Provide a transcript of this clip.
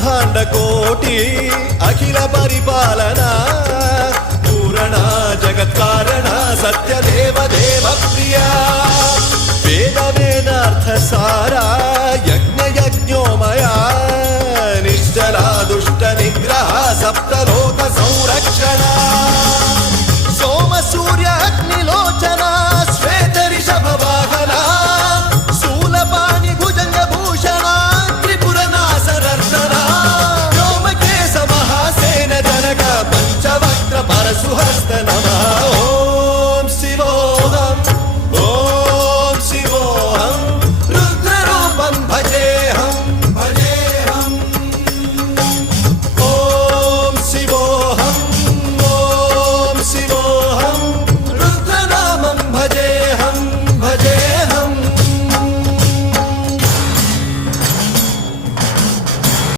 బ్రహ్మాండ కోటి అఖిల పరిపాలన పూరణ జగత్కారణ సత్యదేవ దేవ ప్రియ వేద వేదార్థ సారా యజ్ఞ యజ్ఞోమయ